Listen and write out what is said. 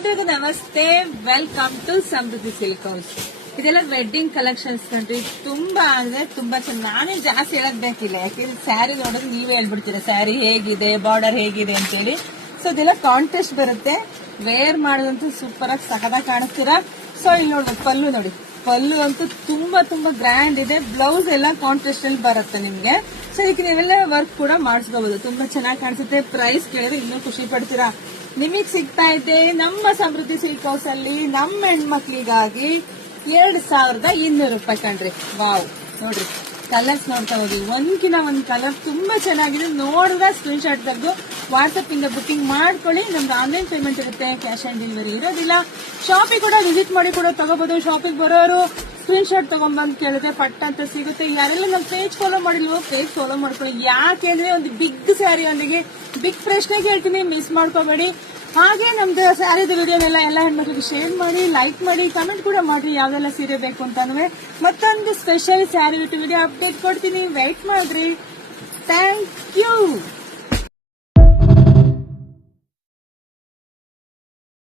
ಎಲ್ರಿಗೂ ನಮಸ್ತೆ. Welcome to Samruddhi silk house. ಇದೆಲ್ಲ ವೆಡ್ಡಿಂಗ್ ಕಲೆಕ್ಷನ್ಸ್ ಕಂಡ್ರಿ. ತುಂಬಾ ಅಂದ್ರೆ ತುಂಬಾ ಚೆನ್ನಾಗಿ. ನಾನೇ ಜಾಸ್ತಿ ಹೇಳಕ್ ಬೇಕಿಲ್ಲ, ಯಾಕೆಂದ್ರೆ ಸ್ಯಾರಿ ನೋಡಿದ್ರೆ ನೀವೇ ಹೇಳ್ಬಿಡ್ತೀರಾ ಸ್ಯಾರಿ ಹೇಗಿದೆ, ಬಾರ್ಡರ್ ಹೇಗಿದೆ ಅಂತೇಳಿ. ಸೊ ಇದೆಲ್ಲ ಕಾಂಟೆಸ್ಟ್ ಬರುತ್ತೆ. ವೇರ್ ಮಾಡೋದಂತೂ ಸೂಪರ್ ಆಗಿ ಸಖದಾಗಿ ಕಾಣಿಸ್ತೀರಾ. ಸೊ ಇಲ್ಲಿ ನೋಡ್ಬೇಕು, ಪಲ್ಲು ನೋಡಿ, ಪಲ್ಲು ಅಂತೂ ತುಂಬಾ ತುಂಬಾ ಗ್ರ್ಯಾಂಡ್ ಇದೆ. ಬ್ಲೌಸ್ ಎಲ್ಲ ಕಾಂಟ್ರಾಸ್ಟ್ ಅಲ್ಲಿ ಬರುತ್ತೆ ನಿಮ್ಗೆ. ಸೊ ಇದಕ್ಕೆ ನೀವೆಲ್ಲ ವರ್ಕ್ ಕೂಡ ಮಾಡಿಸ್ಕೋಬಹುದು. ತುಂಬಾ ಚೆನ್ನಾಗಿ ಕಾಣಿಸುತ್ತೆ. ಪ್ರೈಸ್ ಕೇಳಿದ್ರೆ ಇನ್ನೂ ಖುಷಿ ಪಡ್ತೀರಾ. ನಿಮಗ್ ಸಿಗ್ತಾ ಇದೆ ನಮ್ಮ ಸಮೃದ್ಧಿ ಸಿಲ್ಕ್ ಹೌಸ್ ಅಲ್ಲಿ ನಮ್ಮ ಹೆಣ್ಮಕ್ಳಿಗಾಗಿ 2200 ರೂಪಾಯಿ ಕಣ್ರಿ. ವಾವ್, ನೋಡ್ರಿ ಕಲರ್ಸ್ ನೋಡ್ತಾ ಹೋಗಿ, ಒಂದ್ಕಿನ ಒಂದ್ ಕಲರ್ ತುಂಬಾ ಚೆನ್ನಾಗಿದೆ. ನೋಡಿದ್ರೆ ಸ್ಕ್ರೀನ್ ಶಾಟ್ ತೆಗೆದು ವಾಟ್ಸ್ಆಪ್ ಇಂದ ಬುಕಿಂಗ್ ಮಾಡ್ಕೊಳ್ಳಿ. ನಮ್ದು ಆನ್ಲೈನ್ ಪೇಮೆಂಟ್ ಇರುತ್ತೆ, ಕ್ಯಾಶ್ ಆನ್ ಡೆಲಿವರಿ ಇರೋದಿಲ್ಲ. ಶಾಪಿಗೆ ಕೂಡ ವಿಸಿಟ್ ಮಾಡಿ ಕೂಡ ತಗೋಬಹುದು. ಶಾಪಿಗೆ ಬರೋರು ಸ್ಕ್ರೀನ್ ಶಾಟ್ ತಗೊಂಡ್ಬಂದು ಕೇಳಿದ್ರೆ ಪಟ್ಟ ಅಂತ ಸಿಗುತ್ತೆ. ಯಾರೆಲ್ಲ ನಮ್ಮ ಪೇಜ್ ಫಾಲೋ ಮಾಡಿಲ್ವೋ ಪೇಜ್ ಫಾಲೋ ಮಾಡ್ಕೊಳ್ಳಿ. ಯಾಕೆಂದ್ರೆ ಒಂದು ಬಿಗ್ ಸ್ಯಾರಿ ಒಂದಿಗೆ ಬಿಗ್ ಪ್ರಶ್ನೆ ಕೇಳ್ತೀನಿ, ಮಿಸ್ ಮಾಡ್ಕೋಬೇಡಿ. ಹಾಗೆ ನಮ್ದು ಸ್ಯಾರಿದ ವಿಡಿಯೋನೆಲ್ಲ ಎಲ್ಲ ಹೆಣ್ಮಕ್ಳಿಗೆ ಶೇರ್ ಮಾಡಿ, ಲೈಕ್ ಮಾಡಿ, ಕಮೆಂಟ್ ಕೂಡ ಮಾಡ್ರಿ ಯಾವೆಲ್ಲ ಸೀರೆ ಬೇಕು ಅಂತಾನುವೆ. ಮತ್ತೊಂದು ಸ್ಪೆಷಲ್ ಸ್ಯಾರಿ ವಿಡಿಯೋ ಅಪ್ಡೇಟ್ ಕೊಡ್ತೀನಿ, ವೆಯ್ಟ್ ಮಾಡ್ರಿ. Thank you.